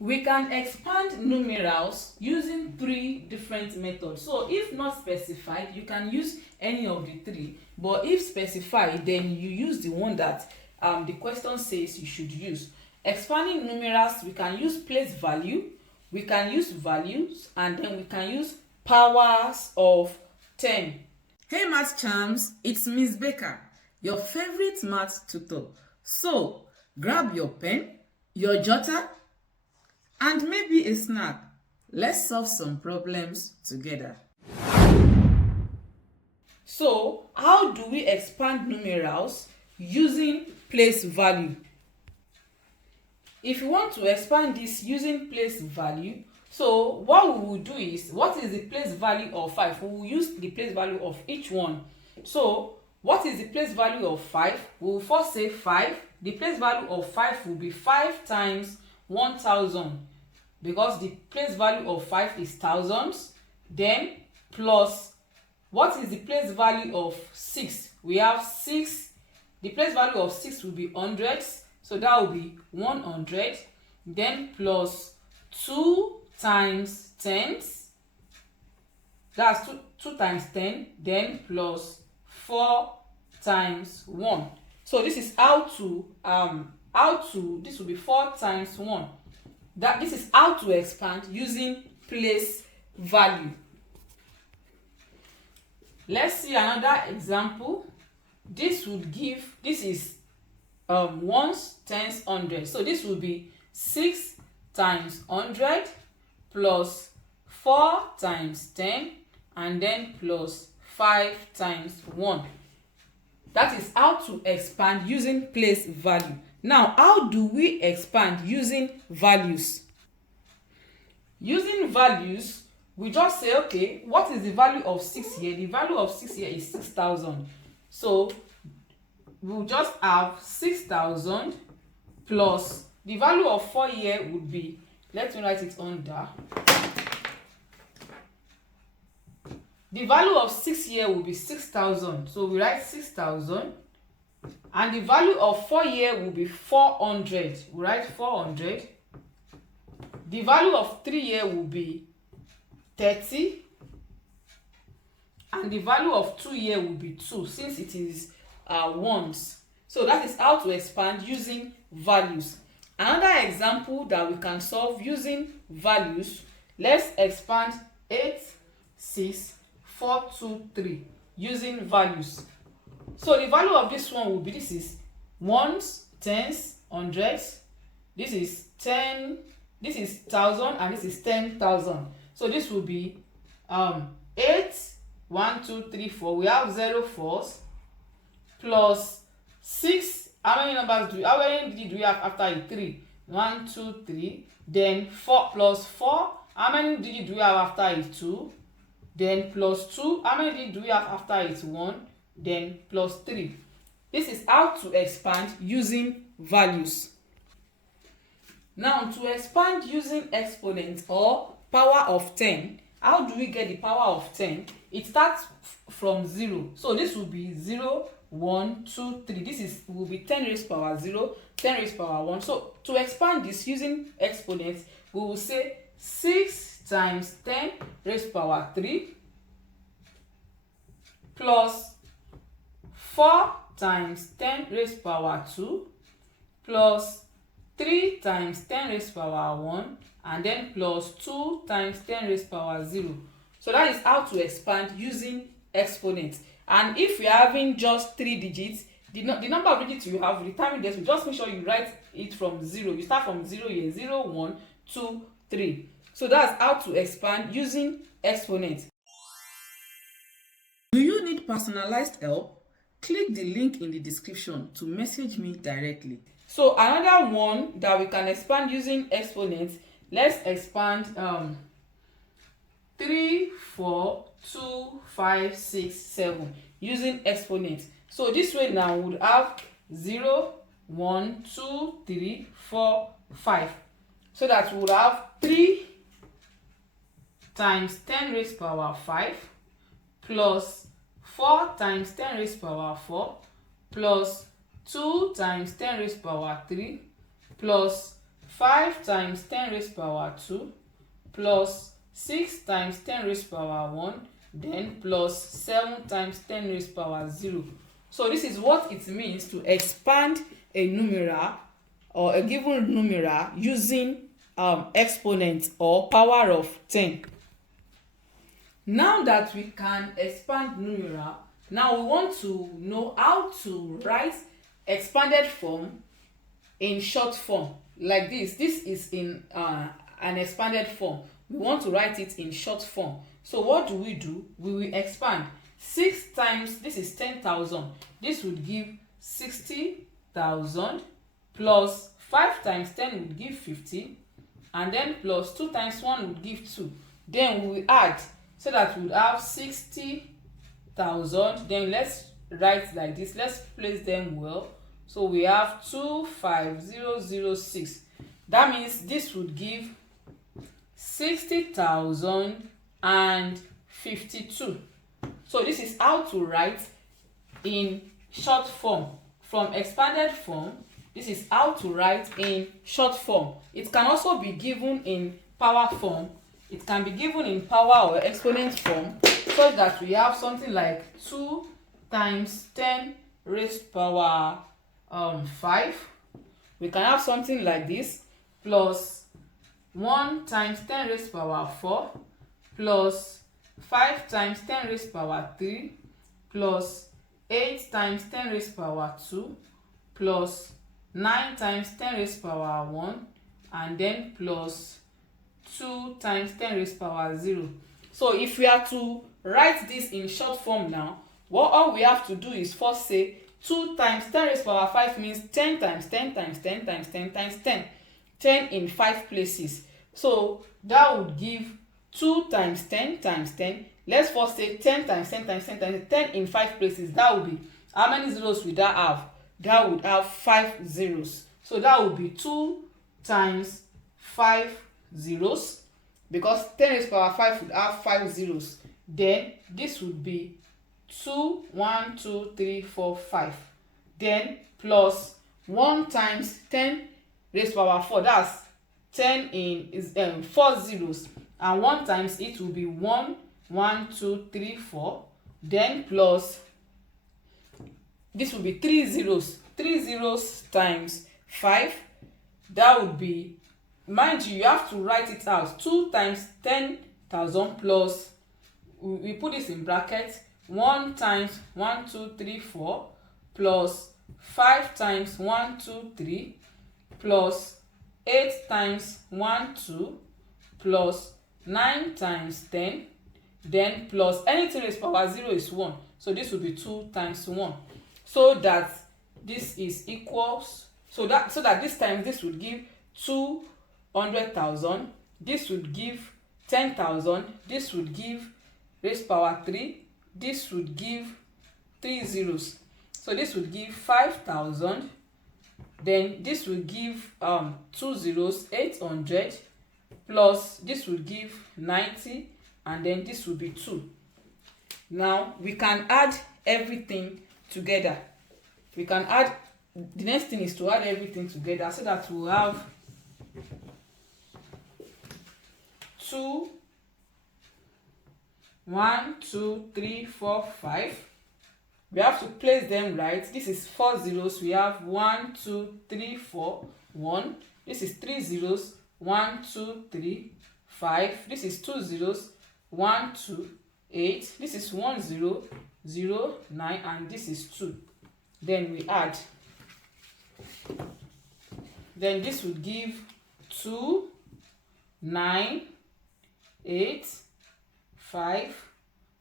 We can expand numerals using 3 different methods. So if not specified, you can use any of the 3, but if specified, then you use the one that the question says you should use. Expanding numerals, we can use place value, we can use values, and then we can use powers of 10. Hey math champs, it's Miss Becca, your favorite math tutor. So grab your pen, your jotter, and maybe a snack. Let's solve some problems together. So, how do we expand numerals using place value? If you want to expand this using place value, so what we will do is, what is the place value of 5? We will use the place value of each one. So, what is the place value of 5? We will first say 5. The place value of 5 will be 5 times 1000, because the place value of 5 is thousands. Then plus, what is the place value of 6? We have 6. The place value of 6 will be hundreds, so that will be 100. Then plus 2 times tens, that's 2 times 10. Then plus 4 times 1. So this is how to this will be 4 times 1. This is how to expand using place value. Let's see another example. This is ones, tens, hundreds. So this will be 6 times 100 plus 4 times 10, and then plus 5 times 1. That is how to expand using place value. Now, how do we expand using values? Using values, we just say, okay, what is the value of 6 here? The value of 6 here is 6,000. So, we'll just have 6,000 plus the value of 4 here would be, let me write it under. The value of 6 here will be 6,000. So, we write 6,000. And the value of 4 here will be 400. We write 400. The value of 3 here will be 30. And the value of 2 here will be 2, since it is ones. So that is how to expand using values. Another example that we can solve using values, let's expand 8, 6, 4, 2, 3 using values. So the value of this one will be, this is ones, tens, hundreds. This is 10, this is 1,000, and this is 10,000. So this will be 8, 1, 2, 3, 4. We have 0 fours plus 6. How many digits do we have after a 3? 1, 2, 3. Then 4 plus 4. How many digits do we have after a 2? Then plus 2. How many digits do we have after it 1? Then plus 3. This is how to expand using values. Now, to expand using exponents or power of 10, how do we get the power of 10? It starts from 0. So this will be 0, 1, 2, 3. This will be 10 raised power 0, 10 raised power 1. So to expand this using exponents, we will say 6 times 10 raised power 3 plus 4 times 10 raised power 2 plus 3 times 10 raised power 1, and then plus 2 times 10 raised power 0. So that is how to expand using exponents. And if you are having just 3 digits, the number of digits you have with the timing decimal, just make sure you write it from 0. You start from 0 here, 0, 1, 2, 3. So that's how to expand using exponents. Do you need personalized help? Click the link in the description to message me directly. So another one that we can expand using exponents, let's expand 3, 4, 2, 5, 6, 7 using exponents. So this way now we would have 0, 1, 2, 3, 4, 5. So that we would have 3 times 10 raised power 5 plus 4 times 10 raised power 4 plus 2 times 10 raised power 3 plus 5 times 10 raised to power 2 plus 6 times 10 raised to power 1, then plus 7 times 10 raised to power 0. So this is what it means to expand a numeral or a given numeral using exponents or power of 10. Now that we can expand numeral, now we want to know how to write expanded form in short form like this. This is in an expanded form. We want to write it in short form. So what do? We will expand 6 times, this is 10,000. This would give 60,000 plus 5 times 10 would give 50, and then plus 2 times 1 would give 2. Then we will add so that we would have 60,000. Then let's write like this. Let's place them well. So we have 25006. That means this would give 60,052. So this is how to write in short form. From expanded form, this is how to write in short form. It can also be given in power form. It can be given in power or exponent form, so that we have something like 2 times 10 raised to power 5. We can have something like this, plus 1 times 10 raised to power 4, plus 5 times 10 raised to power 3, plus 8 times 10 raised to power 2, plus 9 times 10 raised to power 1, and then plus 2 times 10 raised to power 0. So if we are to write this in short form now, what all we have to do is first say 2 times 10 raised to power 5 means 10 times 10 times 10 times 10 times 10. 10 in 5 places. So that would give 2 times 10 times 10. Let's first say 10 times 10 times 10 times 10 in 5 places. That would be, how many zeros would that have? That would have 5 zeros. So that would be 2 times 5 zeros, because 10 raised to power 5 would have 5 zeros. Then this would be 2, 1, 2, 3, 4, 5. Then plus 1 times 10 raised to power 4. That's 10 in is 4 zeros, and 1 times it will be 1, 1, 2, 3, 4. Then plus, this will be 3 zeros. 3 zeros times 5. That would be, mind you have to write it out. 2 times 10,000 plus, we put this in brackets, 1 times 1, 2, 3, 4 plus 5 times 1, 2, 3 plus 8 times 1, 2 plus 9 times 10, then plus anything raised to power 0 is 1. So this will be 2 times 1. So that this is equals, so that this time this would give 200,000. This would give 10,000. This would give raised to power 3. This would give 3 zeros. So this would give 5,000. Then this will give 2 zeros, 800, plus this would give 90, and then this will be 2. Now we can add everything together. We can add, the next thing is to add everything together, so that we'll have 2, 1, 2, 3, 4, 5. We have to place them right. This is 4 zeros. We have 1, 2, 3, 4, 1. This is 3 zeros. 1, 2, 3, 5. This is 2 zeros. 1, 2, 8. This is 1 0, 0, 9, and this is 2. Then we add. Then this would give 2, 9, 8, 5,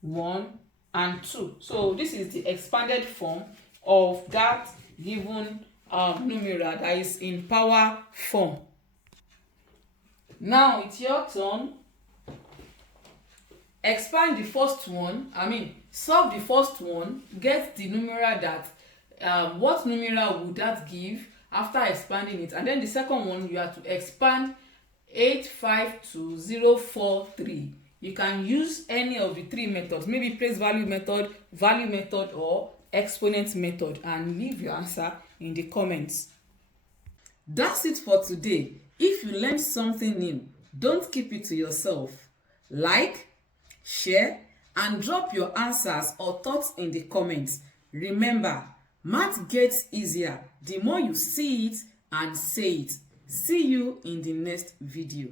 1, and 2. So this is the expanded form of that given numeral that is in power form. Now it's your turn. Expand the first one, solve the first one, get the numeral that, what numeral would that give after expanding it, and then the second one you have to expand 852043. You can use any of the 3 methods, maybe place value method, or exponent method, and leave your answer in the comments. That's it for today. If you learned something new, don't keep it to yourself. Like, share, and drop your answers or thoughts in the comments. Remember, math gets easier the more you see it and say it. See you in the next video.